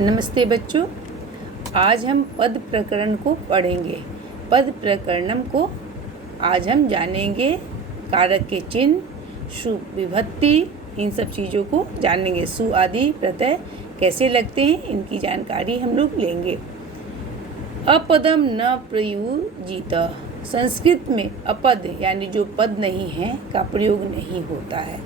नमस्ते बच्चों, आज हम पद प्रकरण को पढ़ेंगे। पद प्रकरणम को आज हम जानेंगे। कारक के चिन्ह, सु विभक्ति, इन सब चीज़ों को जानेंगे। सु आदि प्रत्यय कैसे लगते हैं, इनकी जानकारी हम लोग लेंगे। अपदम न प्रयुजित, संस्कृत में अपद यानी जो पद नहीं है का प्रयोग नहीं होता है।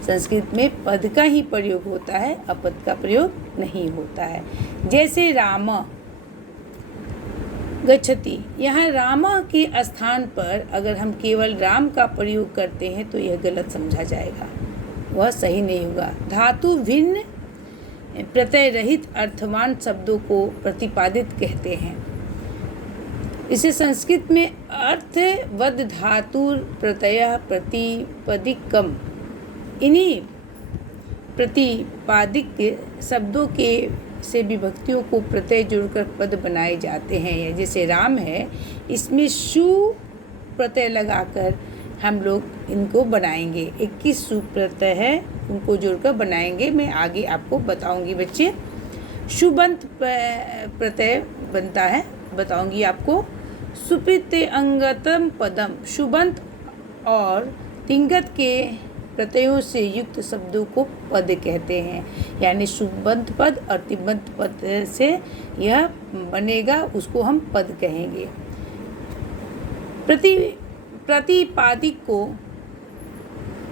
संस्कृत में पद का ही प्रयोग होता है, अपद का प्रयोग नहीं होता है। जैसे राम गच्छति, यहाँ राम के स्थान पर अगर हम केवल राम का प्रयोग करते हैं तो यह गलत समझा जाएगा, वह सही नहीं होगा। धातु भिन्न प्रत्यय रहित अर्थवान शब्दों को प्रतिपादित कहते हैं। इसे संस्कृत में अर्थवद धातु प्रत्यय प्रतिपदिकम, इन्हीं प्रतिपादिक शब्दों के से विभक्तियों को प्रत्यय जोड़कर पद बनाए जाते हैं। जैसे राम है, इसमें सु प्रत्यय लगाकर हम लोग इनको बनाएंगे। 21 सु प्रत्यय है, उनको जोड़कर बनाएंगे। मैं आगे आपको बताऊंगी बच्चे। शुबंत प्रत्यय बनता है, बताऊंगी आपको। सुपिते अंगतम पदम, शुबंत और तिंगत के प्रत्ययों से युक्त शब्दों को पद कहते हैं। यानी शुबंत पद और तिब्बंत पद से यह बनेगा, उसको हम पद कहेंगे। प्रतिपादिक को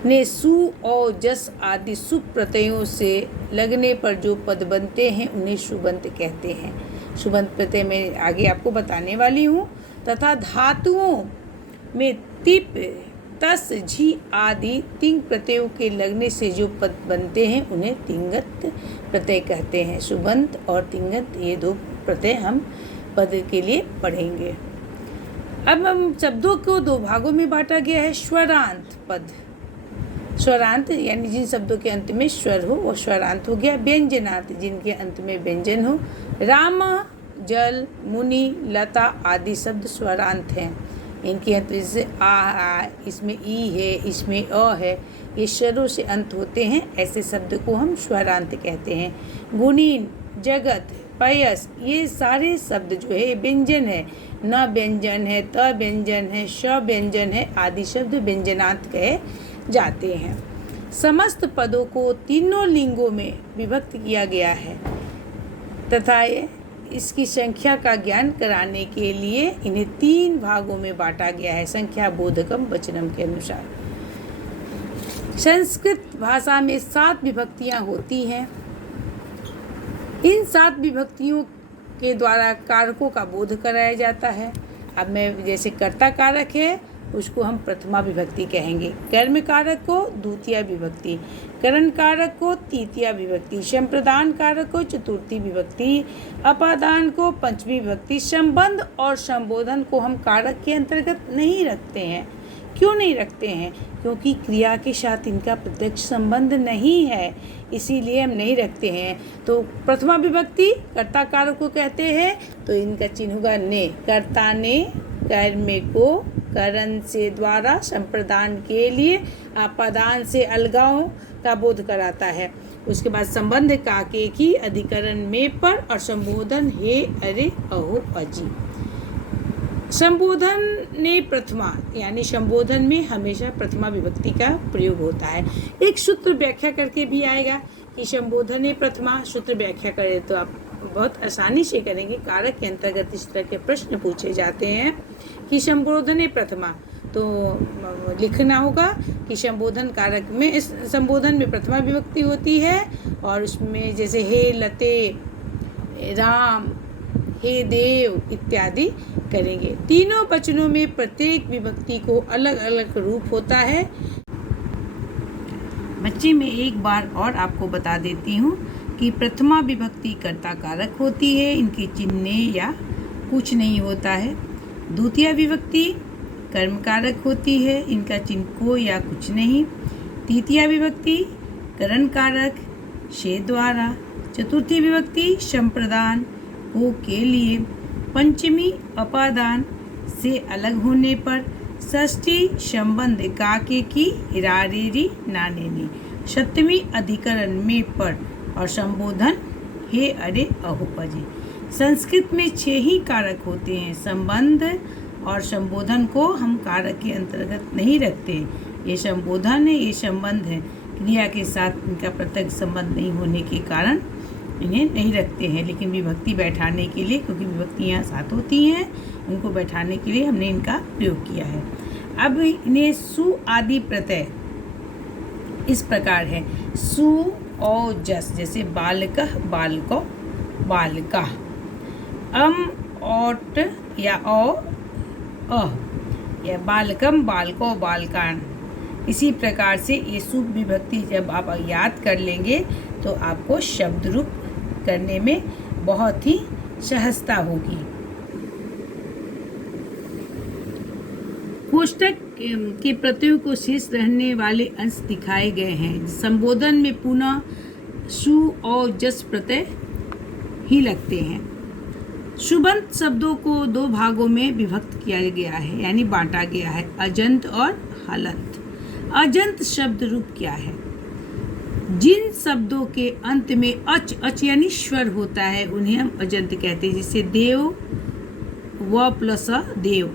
ने सु और जस आदि सुप प्रत्ययों से लगने पर जो पद बनते हैं उन्हें शुबंत कहते हैं। शुबंत प्रत्यय मैं आगे आपको बताने वाली हूँ। तथा धातुओं में तिप, तस, झी आदि तिंग प्रत्ययों के लगने से जो पद बनते हैं उन्हें तिंगत प्रत्यय कहते हैं। शुबंत और तिंगत, ये दो प्रत्यय हम पद के लिए पढ़ेंगे। अब हम शब्दों को दो भागों में बांटा गया है। स्वरांत पद, स्वरांत यानी जिन शब्दों के अंत में स्वर हो वो स्वरांत हो गया। व्यंजनांत, जिनके अंत में व्यंजन हो। राम, जल, मुनि, लता आदि शब्द स्वरांत हैं। इनके अंत जैसे आ, इसमें ई है, इसमें अ है, ये स्वरों से अंत होते हैं। ऐसे शब्द को हम स्वरांत कहते हैं। गुणीन, जगत, पयस, ये सारे शब्द जो है व्यंजन है। न व्यंजन है, त व्यंजन है, श व्यंजन है, आदि शब्द व्यंजनांत कहे जाते हैं। समस्त पदों को तीनों लिंगों में विभक्त किया गया है तथा इसकी संख्या का ज्ञान कराने के लिए इन्हें 3 भागों में बांटा गया है, संख्या बोधकम वचनम के अनुसार। संस्कृत भाषा में 7 विभक्तियां होती हैं। इन 7 विभक्तियों के द्वारा कारकों का बोध कराया जाता है। अब मैं जैसे कर्ता कारक है उसको हम प्रथमा विभक्ति कहेंगे, कर्म कारक को द्वितीय विभक्ति, करण कारक को तृतीय विभक्ति, संप्रदान कारक को चतुर्थी विभक्ति, अपादान को पंचमी विभक्ति। संबंध और संबोधन को हम कारक के अंतर्गत नहीं रखते हैं। क्यों नहीं रखते हैं? क्योंकि क्रिया के साथ इनका प्रत्यक्ष संबंध नहीं है, इसीलिए हम नहीं रखते हैं। तो प्रथमा विभक्ति कर्ता कारक को कहते हैं, तो इनका चिन्ह होगा ने। कर्ता ने कर्म को करण से द्वारा, संप्रदान के लिए अपादान से अलगाव का बोध कराता है। उसके बाद संबंध काके की, अधिकरण में पर, और संबोधन हे, अरे, अहो, अजी। संबोधन ने प्रथमा, यानी संबोधन में हमेशा प्रथमा विभक्ति का प्रयोग होता है। एक सूत्र व्याख्या करके भी आएगा कि संबोधन ने प्रथमा। सूत्र व्याख्या करें तो आप बहुत आसानी से करेंगे। कारक के अंतर्गत इस तरह के प्रश्न पूछे जाते हैं कि संबोधन प्रथमा, तो लिखना होगा कि संबोधन कारक में, इस संबोधन में प्रथमा विभक्ति होती है और उसमें जैसे हे लते, राम, हे देव इत्यादि करेंगे। तीनों वचनों में प्रत्येक विभक्ति को अलग अलग रूप होता है। बच्चे मैं एक बार और आपको बता देती हूँ कि प्रथमा विभक्ति कर्ता कारक होती है, इनके चिन्ह या कुछ नहीं होता है। द्वितीय विभक्ति कर्म कारक होती है, इनका चिन्ह को या कुछ नहीं। तृतीय विभक्ति करण कारक से द्वारा। चतुर्थी विभक्ति संप्रदान को के लिए। पंचमी अपादान से अलग होने पर। षष्ठी संबंध काके की, रारेरी, नानेनी। सप्तमी अधिकरण में पर और संबोधन हे अरे अहोपजे। संस्कृत में 6 ही कारक होते हैं। संबंध और संबोधन को हम कारक के अंतर्गत नहीं रखते। ये संबोधन है, ये संबंध है। क्रिया के साथ इनका प्रत्यक्ष संबंध नहीं होने के कारण इन्हें नहीं रखते हैं, लेकिन विभक्ति बैठाने के लिए, क्योंकि विभक्ति यहाँ साथ होती हैं, उनको बैठाने के लिए हमने इनका प्रयोग किया है। अब इन्हें सु आदि प्रत्यय इस प्रकार है। सु और जस, जैसे बालकः बालको बालिका, औट या या बालकम बालको बालकान। इसी प्रकार से ये शुभ विभक्ति जब आप याद कर लेंगे तो आपको शब्द रूप करने में बहुत ही सहजता होगी। कोष्ठक के प्रत्ययों को शेष रहने वाले अंश दिखाए गए हैं। संबोधन में पुनः सु और जस प्रत्यय ही लगते हैं। शुबंत शब्दों को 2 भागों में विभक्त किया गया है, यानी बांटा गया है, अजंत और हलंत। अजंत शब्द रूप क्या है? जिन शब्दों के अंत में अच यानी स्वर होता है उन्हें हम अजंत कहते हैं। जैसे देव, व प्लस अ देव,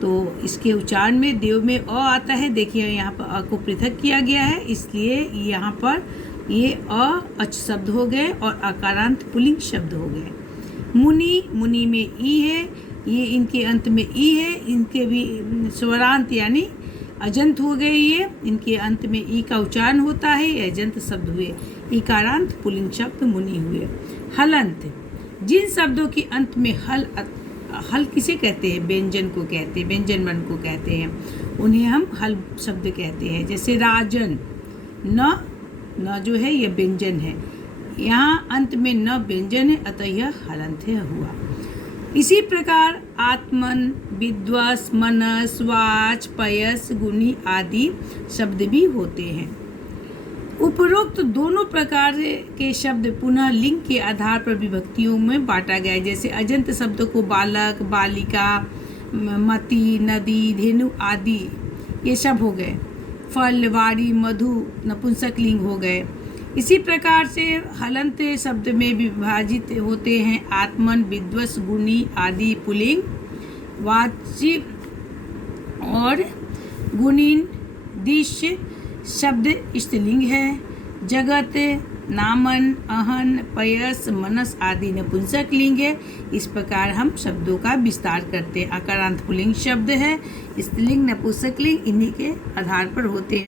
तो इसके उच्चारण में देव में अ आता है। देखिए यहाँ पर अ को पृथक किया गया है, इसलिए यहाँ पर ये अच शब्द हो गए और अकारांत पुल्लिंग शब्द हो गए। मुनि, मुनि में ई है, ये इनके अंत में ई है, इनके भी स्वरांत यानी अजंत हो गए। ये इनके अंत में ई का उच्चारण होता है, अजंत शब्द हुए। इकारांत पुल्लिंग शब्द मुनि हुए। हलंत, जिन शब्दों के अंत में हल किसे कहते हैं? व्यंजन को कहते हैं, व्यंजन वर्ण को कहते हैं, उन्हें हम हल शब्द कहते हैं। जैसे राजन, न जो है यह व्यंजन है, यहाँ अंत में न व्यंजन है, अतः यह हलंत है हुआ। इसी प्रकार आत्मन, विद्वस, मनस, वाच, पयस, गुणी आदि शब्द भी होते हैं। उपरोक्त दोनों प्रकार के शब्द पुनः लिंग के आधार पर विभक्तियों में बांटा गया है। जैसे अजंत शब्दों को बालक, बालिका, मति, नदी, धेनु आदि ये सब हो गए। फल, वारी, मधु नपुंसक लिंग हो गए। इसी प्रकार से हलंत शब्द में विभाजित होते हैं आत्मन, विद्वस, गुणी आदि पुल्लिंग, वाच्य और गुणीन दिश शब्द स्त्रीलिंग है। जगत, नामन, अहन, पयस, मनस आदि नपुंसक लिंग है। इस प्रकार हम शब्दों का विस्तार करते हैं। अकारांत पुल्लिंग शब्द है, स्त्रीलिंग, नपुंसक लिंग इन्हीं के आधार पर होते हैं।